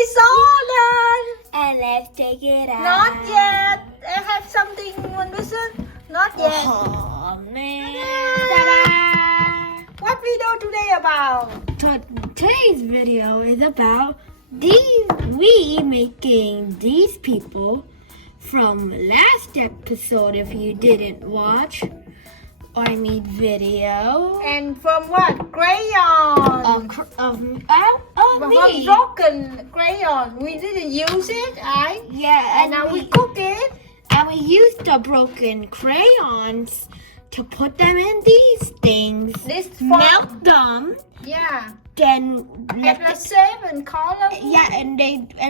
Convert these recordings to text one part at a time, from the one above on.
It's all done. And let's take it out. Not yet. I have something on this one. Not yet. Oh man. Ta-da. What video today about? Today's video is about we making these people from last episode if you didn't watch. I made video. And from what? Crayon. Of From me. broken crayon. We didn't use it, right? Yeah, And now we cook it. And we used the broken crayons to put them in these things. This Melt them. Yeah. Then Have the shape and color. yeah, and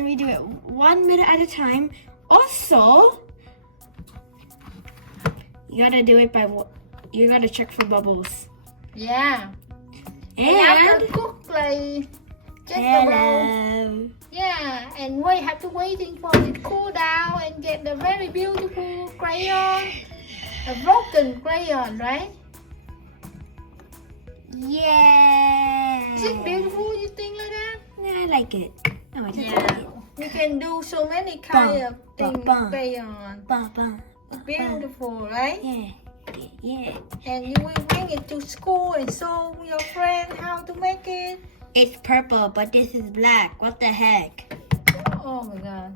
we do it 1 minute at a time. Also, you gotta do it by you gotta check for bubbles. Yeah. And after cook like just hello. Yeah, and we have to waiting for it cool down and get the very beautiful crayon, a broken crayon, right? Yeah. Is it beautiful? You think like that? I like it. Oh, I just like Yeah. it. You can do so many kind of things bum. crayon. Bum, bum, It's beautiful, right? Yeah. Yeah. And you will bring it to school and show your friend how to make it. It's purple, but this is black. What the heck? Oh my god.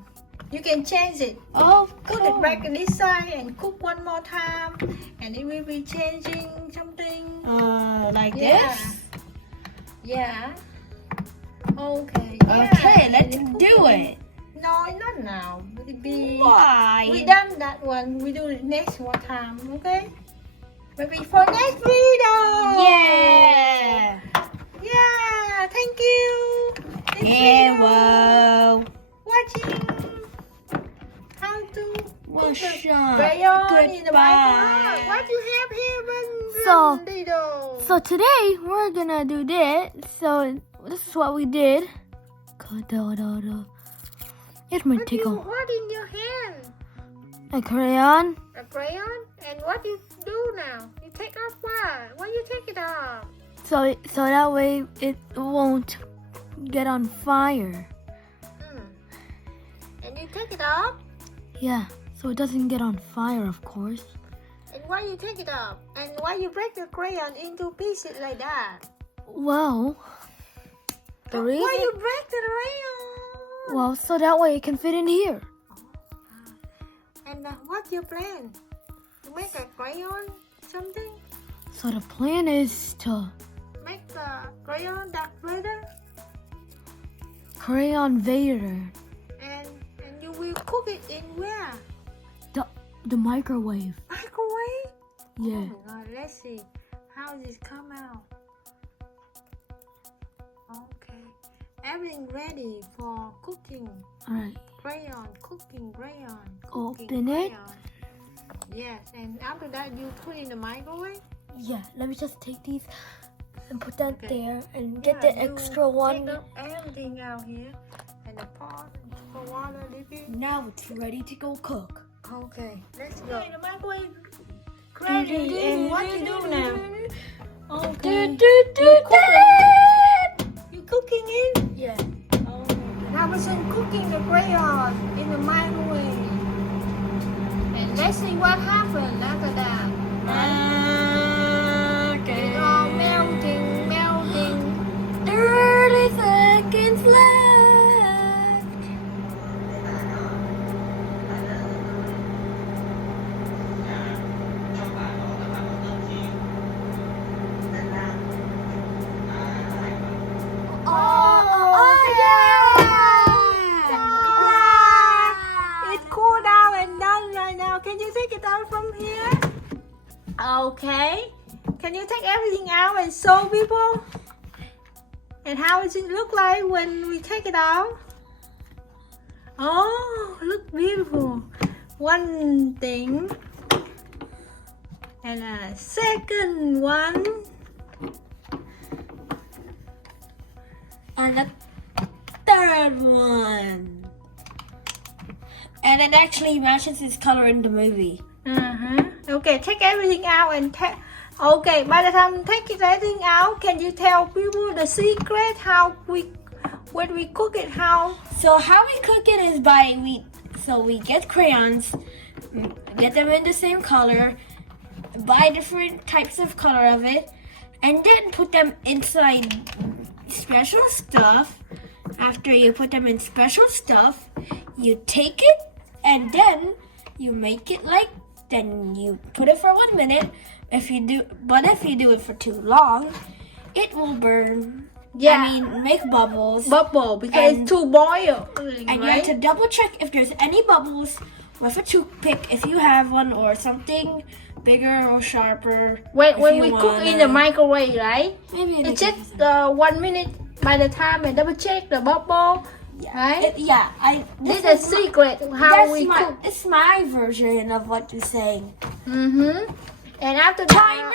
You can change it. Oh, Put it back in this side and cook one more time. And it will be changing something. Like Yeah. this? Yeah. Okay. Okay, Yeah. let's do it. No, not now. It'll be. Why? We done that one. We do it next one time. Okay. Maybe for next video. Yeah. Yeah. Thank you. This Yeah, video. whoa. Watching how to put the Washa. crayon in the Goodbye. microwave. What you have here, So- Bandido? So today we're gonna do this. So this is what we did. Here's my tickle. What in your hand? A crayon. A crayon? And what you do now? You take off what? Why you take it off? So that way it won't get on fire. And you take it off? Yeah. So it doesn't get on fire, of course. And why you take it off? And why you break the crayon into pieces like that? Well, the reason. Why you break the crayon? Well, so that way it can fit in here. And what's your plan? To make a crayon something? So the plan is to Make the crayon Darth Vader? crayon Vader And you will cook it in where? the microwave. Microwave? Yeah. Oh my god, let's see how this come out. Okay. Everything ready for cooking. Alright. Crayon, cooking crayon. Open it. Crayon. Yes, and after that you put in the microwave? Yeah. Let me just take these and put that Okay. there and Yeah, get the you extra one. Take up everything out here. And the pot, for water, liquid. Now it's ready to go cook. Okay, let's go. Okay, the microwave Ready, ready. And what you do now? Okay. You cooking it? Yeah. Oh. Now we're cooking the crayon in the microwave. And let's see what happens after that. It's all melting, melting. 30 seconds left. It's cool down and done right now. Can you take it out from here? Okay. Can you take everything out and show people? And how does it look like when we take it out? Oh, look beautiful. One thing. And a second one. And the third one. And it actually matches his color in the movie. Okay, take everything out and okay, by the time take everything out, can you tell people the secret how we when we cook it, how? So how we cook it is we get crayons, get them in the same color, buy different types of color of it, and then put them inside special stuff. After you put them in special stuff, you take it and then you make it then you put it for 1 minute. If you do it for too long, it will burn. Yeah. I mean, make bubbles. Bubble because it's too boiled. And you have to double check if there's any bubbles with a toothpick, if you have one, or something bigger or sharper. When we cook in the microwave, right? Maybe It's just 1 minute by the time and double check the bubble. Right? This is a secret how we cook. It's my version of what you're saying. And after that, Timer.